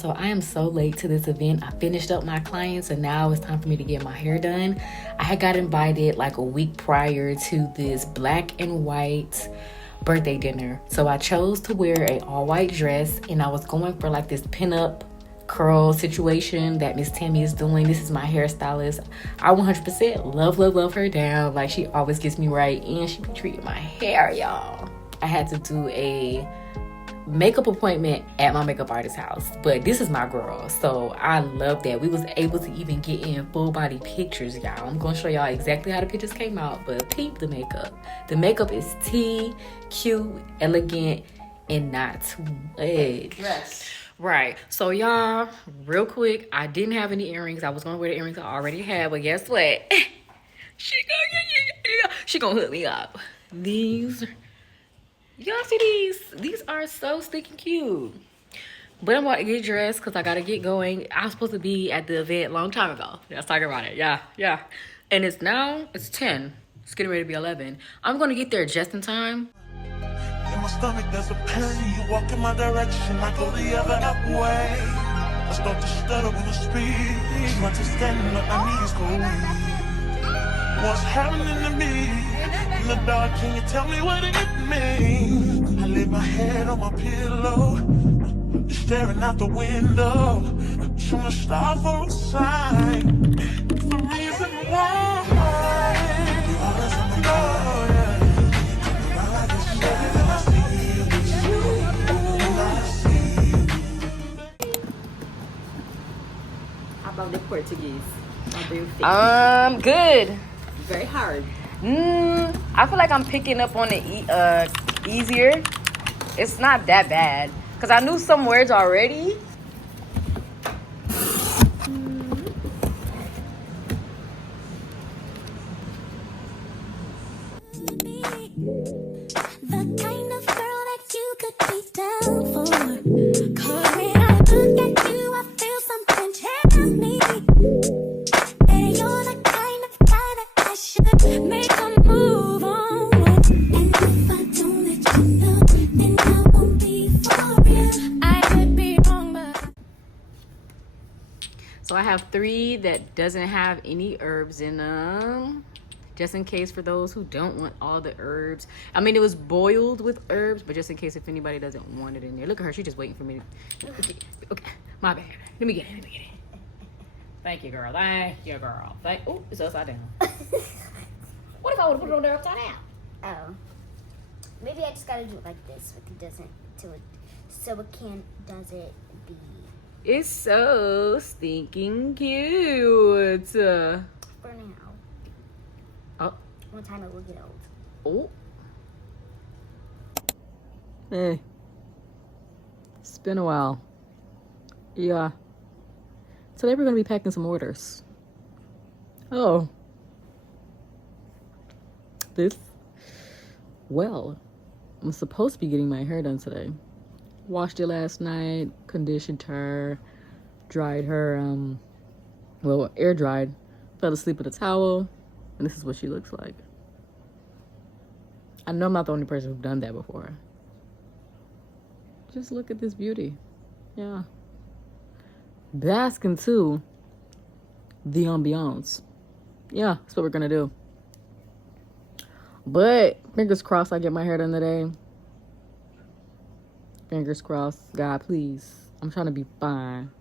so I am so late to this event. I finished up my clients and now it's time for me to get my hair done. I had got invited like a week prior to this black and white birthday dinner. So I chose to wear a all white dress and I was going for like this pinup curl situation that Miss Tammy is doing. This is my hairstylist. I 100% love her down. Like, she always gets me right and she be treating my hair, y'all. I had to do a makeup appointment at my makeup artist's house, but this is my girl, so I love that. We was able to even get in full body pictures, y'all. I'm gonna show y'all exactly how the pictures came out, but peep the makeup. The makeup is tea, cute, elegant, and not too much. Yes. Right. So y'all, real quick, I didn't have any earrings. I was gonna wear the earrings I already had, but guess what? She gonna hook me up. These, y'all see these? These are so stinking cute. But I'm about to get dressed because I gotta get going. I was supposed to be at the event a long time ago. Let's talk about it. Yeah. And it's 10. It's getting ready to be 11. I'm gonna get there just in time. In my stomach, there's a pain. You walk in my direction, I go the other way. I start to stutter when I speak. Want to stand up, my knees go weak. What's happening to me? In the dark, can you tell me what it means? I lay my head on my pillow, staring out the window, trying to stop for a sign. It's the reason why. Oh, yeah. How about the Portuguese? How do you think? Good. Very hard. I feel like I'm picking up on it easier. It's not that bad because I knew some words already. The kind of girl that you could be down for. 'Cause when I look at you, I feel something tell me that you're the kind of guy that I should make a move on. And if I don't let you know, then I won't be for real. I could be wrong, but So I have 3 that doesn't have any herbs in them. Just in case for those who don't want all the herbs. I mean, it was boiled with herbs, but just in case if anybody doesn't want it in there. Look at her. She's just waiting for me to... Okay. My bad. Let me get it. Thank you, girl. Oh, it's upside down. What if I would have put it on there upside down? Oh. Maybe I just gotta do it like this, so it doesn't, so it can, does it be... It's so stinking cute. For now. Oh. One time it will get old. Oh. Hey. It's been a while. Yeah. Today we're going to be packing some orders. Oh. Well, I'm supposed to be getting my hair done today. Washed it last night, conditioned her, dried her, air dried, fell asleep with a towel. And this is what she looks like. I know I'm not the only person who's done that before. Just look at this beauty. Yeah. Bask into the ambiance. Yeah, that's what we're gonna do. But fingers crossed I get my hair done today. Fingers crossed. God, please. I'm trying to be fine.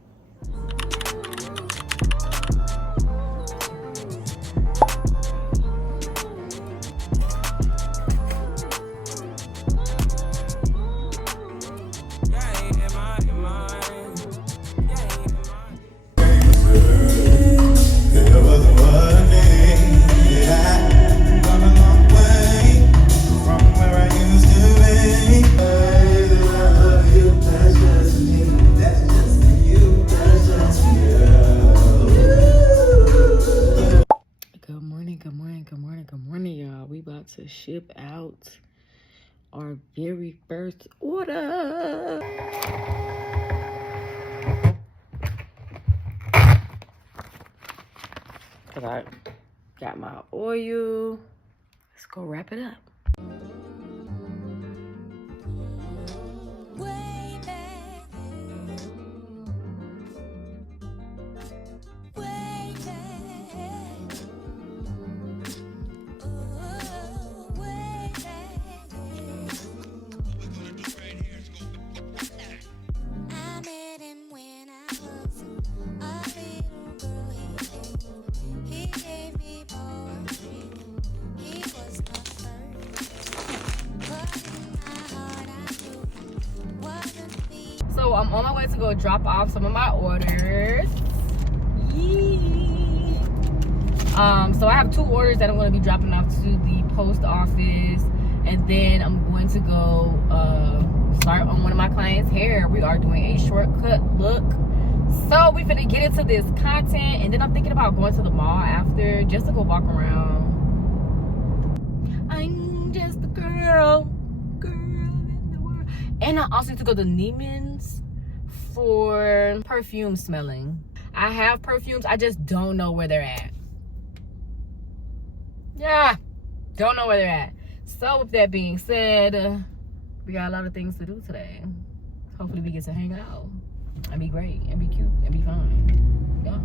Good morning, y'all. We about to ship out our very first order. Cause I got my oil. Let's go wrap it up. way back then, I'm on my way to go drop off some of my orders. Yee. So I have 2 orders that I'm going to be dropping off to the post office, and then I'm going to go start on one of my clients' hair. We are doing a shortcut look. So we finna get into this content, and then I'm thinking about going to the mall after just to go walk around. I'm just a girl in the world. And I also need to go to Neiman's for perfume smelling. I have perfumes, I just don't know where they're at. Yeah, don't know where they're at. So with that being said, we got a lot of things to do today. Hopefully we get to hang out and be great and be cute and be fun. Yeah.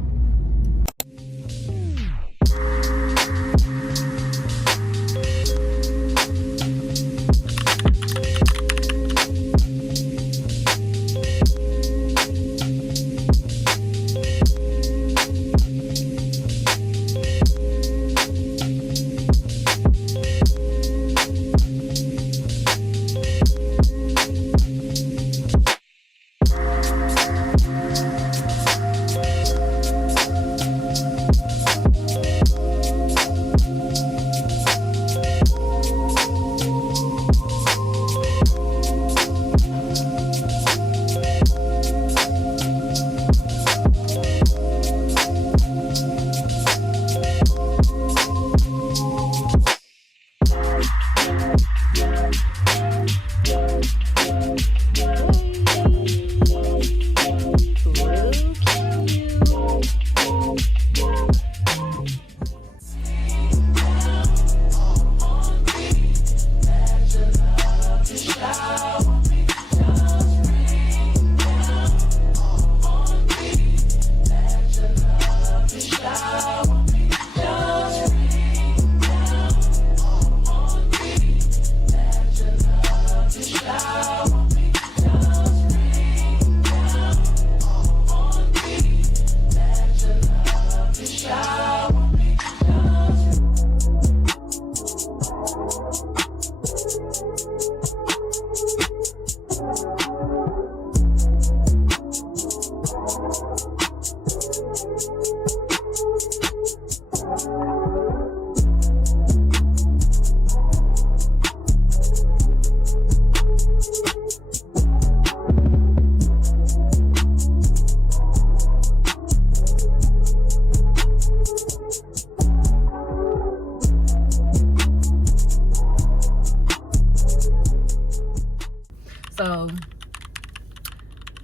So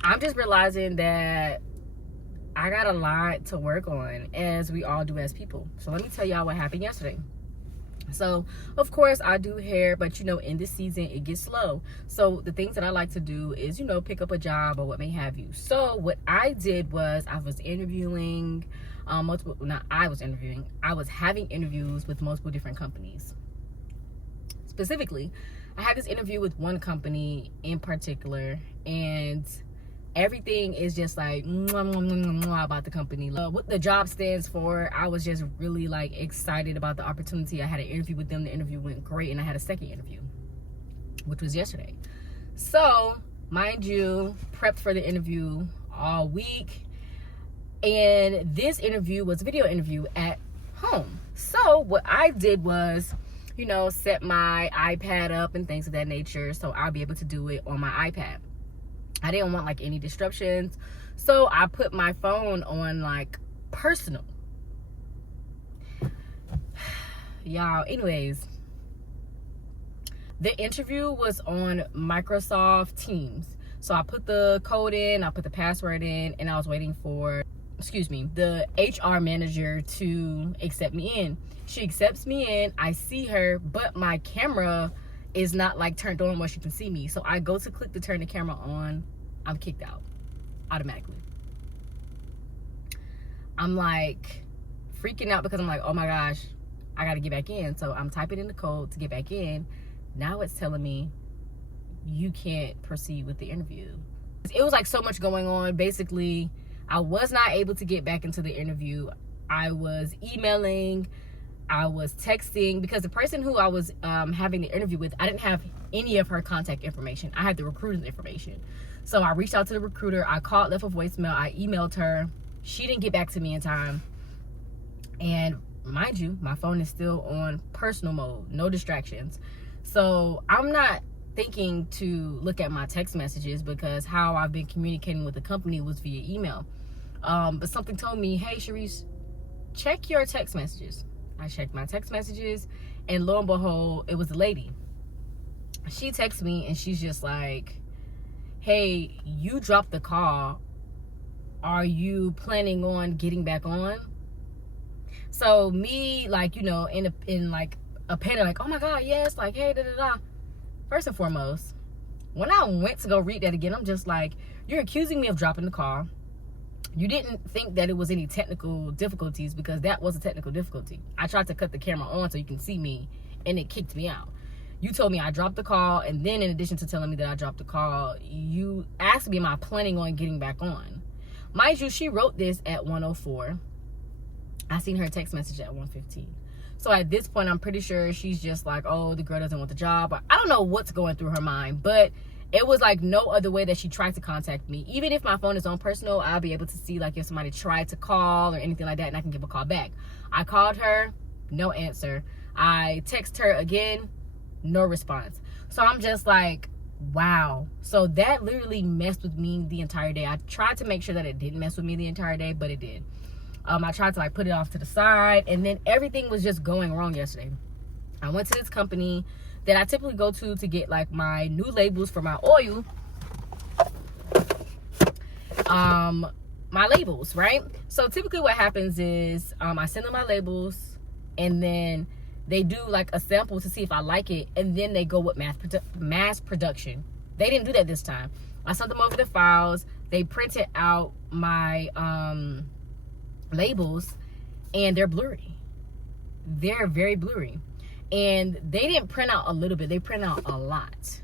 I'm just realizing that I got a lot to work on, as we all do as people. So let me tell y'all what happened yesterday. So of course I do hair, but you know, in this season it gets slow. So the things that I like to do is, you know, pick up a job or what may have you. So what I did was I was interviewing I was having interviews with multiple different companies. Specifically, I had this interview with one company in particular, and everything is just like about the company. What the job stands for, I was just really like excited about the opportunity. I had an interview with them. The interview went great, and I had a second interview, which was yesterday. So mind you, prepped for the interview all week, and this interview was a video interview at home. So what I did was, you know, set my iPad up and things of that nature, so I'll be able to do it on my iPad. I didn't want like any disruptions, so I put my phone on like personal. Y'all, anyways, the interview was on Microsoft Teams. So I put the code in, I put the password in, and I was waiting for, the HR manager to accept me in. She accepts me in, I see her, but my camera is not like turned on where she can see me. So I go to click to turn the camera on, I'm kicked out automatically. I'm like freaking out because I'm like, oh my gosh, I gotta get back in. So I'm typing in the code to get back in. Now it's telling me you can't proceed with the interview. It was like so much going on. Basically, I was not able to get back into the interview. I was emailing, I was texting because the person who I was having the interview with, I didn't have any of her contact information. I had the recruiter's information. So I reached out to the recruiter. I called, left a voicemail. I emailed her. She didn't get back to me in time. And mind you, my phone is still on personal mode, no distractions. So I'm not thinking to look at my text messages because how I've been communicating with the company was via email. But something told me, hey, Sharice, check your text messages. I checked my text messages, and lo and behold, it was a lady. She texted me, and she's just like, hey, you dropped the call. Are you planning on getting back on? So me, like, you know, in like a panic, like, oh my God, yes, like, hey, da da da. First and foremost, when I went to go read that again, I'm just like, you're accusing me of dropping the call. You didn't think that it was any technical difficulties, because that was a technical difficulty. I tried to cut the camera on so you can see me, and it kicked me out. You told me I dropped the call, and then in addition to telling me that I dropped the call, you asked me, am I planning on getting back on? Mind you, she wrote this at 1:04. I seen her text message at 1:15. So at this point, I'm pretty sure she's just like, oh, the girl doesn't want the job. I don't know what's going through her mind, but it was like no other way that she tried to contact me. Even if my phone is on personal, I'll be able to see like if somebody tried to call or anything like that, and I can give a call back. I called her, no answer. I text her again, no response. So I'm just like, wow. So that literally messed with me the entire day. I tried to make sure that it didn't mess with me the entire day, but it did. I tried to like put it off to the side, and then everything was just going wrong yesterday. I went to this company that I typically go to get like my new labels for my oil. My labels, right? So typically what happens is I send them my labels, and then they do like a sample to see if I like it, and then they go with mass production. They didn't do that this time. I sent them over the files. They printed out my labels, and they're blurry. They're very blurry. And they didn't print out a little bit, they print out a lot.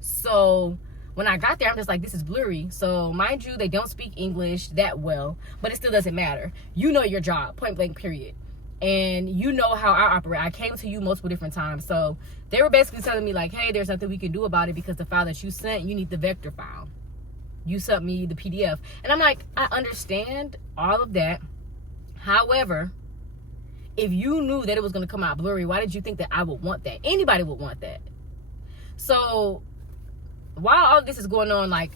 So when I got there, I'm just like, this is blurry. So mind you, they don't speak English that well, but it still doesn't matter. You know your job, point blank, period. And you know how I operate. I came to you multiple different times. So they were basically telling me like, hey, there's nothing we can do about it because the file that you sent, you need the vector file. You sent me the PDF. And I'm like, I understand all of that. However, if you knew that it was going to come out blurry, why did you think that I would want that? Anybody would want that. So while all of this is going on, like,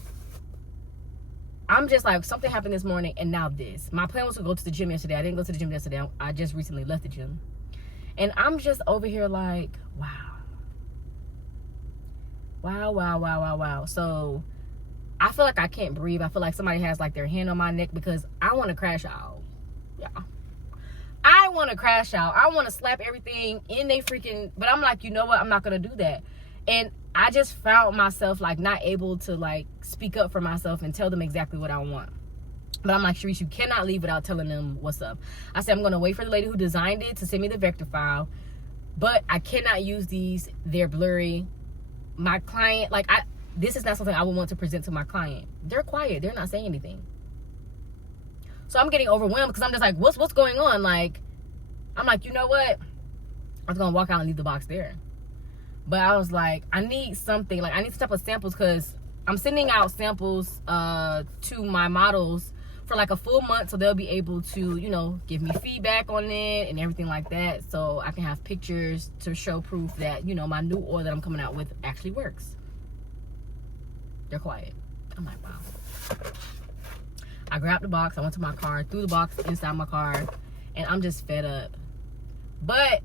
I'm just like, something happened this morning, and now this. My plan was to go to the gym yesterday. I didn't go to the gym yesterday. I just recently left the gym. And I'm just over here like, wow. Wow, wow, wow, wow, wow. So I feel like I can't breathe. I feel like somebody has like their hand on my neck because I want to crash out. Yeah. I want to crash out. I want to slap everything in they freaking, but I'm like, you know what? I'm not going to do that. And I just found myself like not able to like speak up for myself and tell them exactly what I want. But I'm like, Sharice, you cannot leave without telling them what's up. I said, I'm going to wait for the lady who designed it to send me the vector file, but I cannot use these. They're blurry. My client, like, this is not something I would want to present to my client. They're quiet. They're not saying anything. So I'm getting overwhelmed because I'm just like, what's going on? Like, I'm like, you know what? I was going to walk out and leave the box there. But I was like, I need something. Like, I need some type of samples because I'm sending out samples to my models for like a full month. So they'll be able to, you know, give me feedback on it and everything like that. So I can have pictures to show proof that, you know, my new oil that I'm coming out with actually works. They're quiet. I'm like, wow. I grabbed the box. I went to my car, threw the box inside my car, and I'm just fed up. But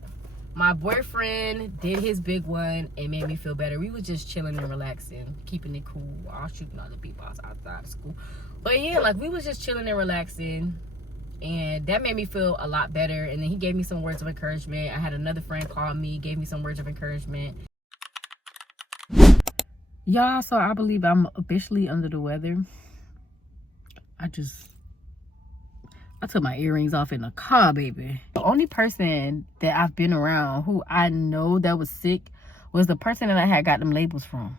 my boyfriend did his big one and made me feel better. We was just chilling and relaxing, keeping it cool. I was shooting other people outside of school. But yeah, like, we was just chilling and relaxing, and that made me feel a lot better. And then he gave me some words of encouragement. I had another friend call me, gave me some words of encouragement. Y'all, so I believe I'm officially under the weather. I took my earrings off in the car, baby. The only person that I've been around who I know that was sick was the person that I had got them labels from.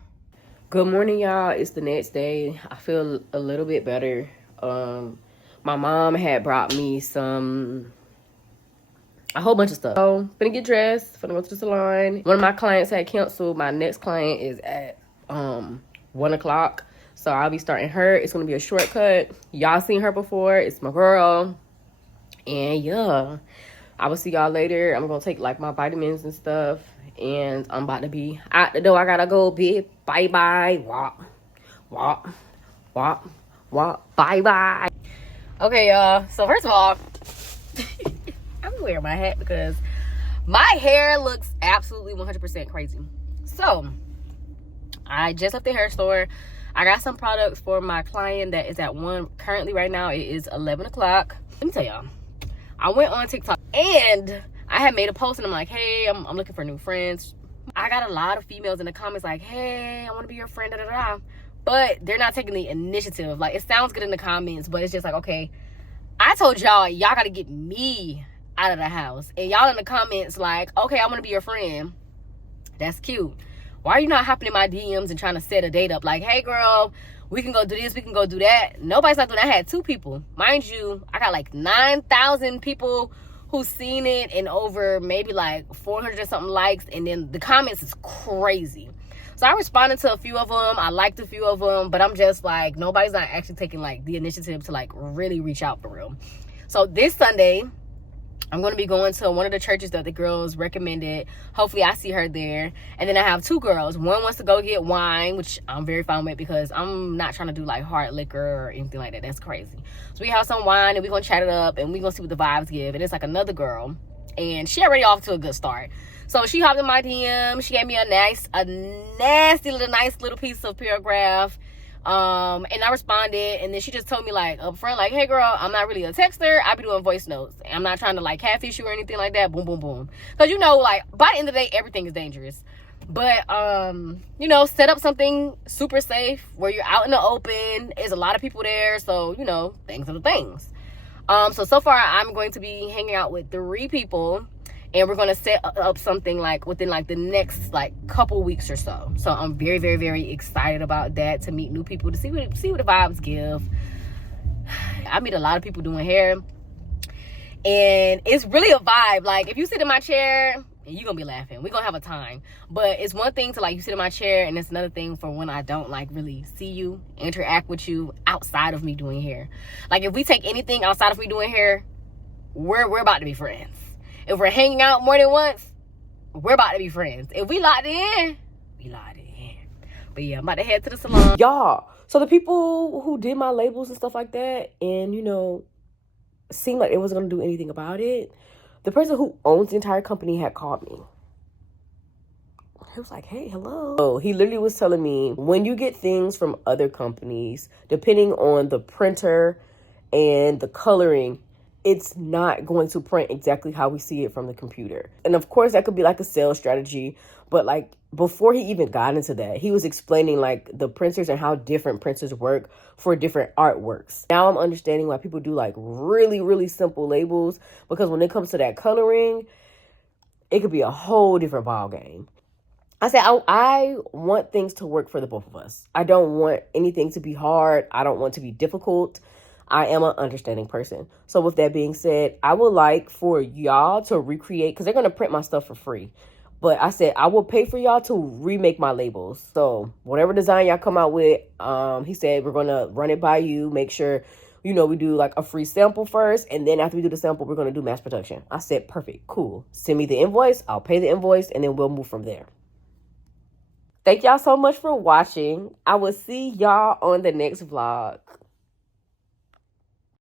Good morning, y'all. It's the next day. I feel a little bit better. My mom had brought me some a whole bunch of stuff. So, finna get dressed, finna go to the salon. One of my clients had canceled. My next client is at 1 o'clock. So I'll be starting her. It's gonna be a shortcut. Y'all seen her before. It's my girl. And yeah, I will see y'all later. I'm gonna take like my vitamins and stuff. And I'm about to be out the door. I gotta go, bitch. Bye-bye. Walk. Walk. Walk. Walk. Bye-bye. Okay, y'all. So first of all, I'm wearing my hat because my hair looks absolutely 100% crazy. So I just left the hair store. I got some products for my client that is at 1. Currently right now it is 11 o'clock. Let me tell y'all, I went on TikTok and I had made a post and I'm like, hey, I'm looking for new friends. I got a lot of females in the comments like, hey, I want to be your friend, da da da. But they're not taking the initiative. Like, it sounds good in the comments, but it's just like, okay, I told y'all got to get me out of the house. And y'all in the comments like, okay, I want to be your friend. That's cute. Why are you not hopping in my DMs and trying to set a date up? Like, hey, girl, we can go do this. We can go do that. Nobody's not doing that. I had 2 people. Mind you, I got like 9,000 people who's seen it and over maybe like 400 or something likes. And then the comments is crazy. So I responded to a few of them. I liked a few of them. But I'm just like, nobody's not actually taking like the initiative to like really reach out for real. So this Sunday, I'm going to be going to one of the churches that the girls recommended. Hopefully I see her there. And then I have 2 girls. One wants to go get wine, which I'm very fine with because I'm not trying to do like hard liquor or anything like that. That's crazy. So we have some wine and we're going to chat it up and we're going to see what the vibes give. And it's like another girl and she already off to a good start. So she hopped in my DM. She gave me a nasty little piece of paragraph. And I responded, and then she just told me like up front, like, hey girl, I'm not really a texter. I be doing voice notes. I'm not trying to like catfish you or anything like that. Boom, boom, boom. Cause you know, like by the end of the day, everything is dangerous. But you know, set up something super safe where you're out in the open. There's a lot of people there, so you know, things are the things. So far I'm going to be hanging out with 3 people. And we're going to set up something like within like the next like couple weeks or so. So I'm very, very, very excited about that, to meet new people, to see what the vibes give. I meet a lot of people doing hair. And it's really a vibe. Like if you sit in my chair, you're going to be laughing. We're going to have a time. But it's one thing to like you sit in my chair, and it's another thing for when I don't like really see you, interact with you outside of me doing hair. Like if we take anything outside of me doing hair, we're about to be friends. If we're hanging out more than once, we're about to be friends. If we locked in, we locked in. But yeah, I'm about to head to the salon. Y'all, so the people who did my labels and stuff like that, and you know, seemed like they wasn't going to do anything about it, the person who owns the entire company had called me. He was like, hey, hello. Oh, he literally was telling me, when you get things from other companies, depending on the printer and the coloring, it's not going to print exactly how we see it from the computer. And of course, that could be like a sales strategy. But like before he even got into that, he was explaining like the printers and how different printers work for different artworks. Now I'm understanding why people do like really, really simple labels, because when it comes to that coloring, it could be a whole different ball game. I said, I want things to work for the both of us. I don't want anything to be hard. I don't want to be difficult. I am an understanding person. So with that being said, I would like for y'all to recreate, because they're going to print my stuff for free. But I said, I will pay for y'all to remake my labels. So whatever design y'all come out with, he said, we're going to run it by you. Make sure, you know, we do like a free sample first. And then after we do the sample, we're going to do mass production. I said, perfect, cool. Send me the invoice. I'll pay the invoice and then we'll move from there. Thank y'all so much for watching. I will see y'all on the next vlog.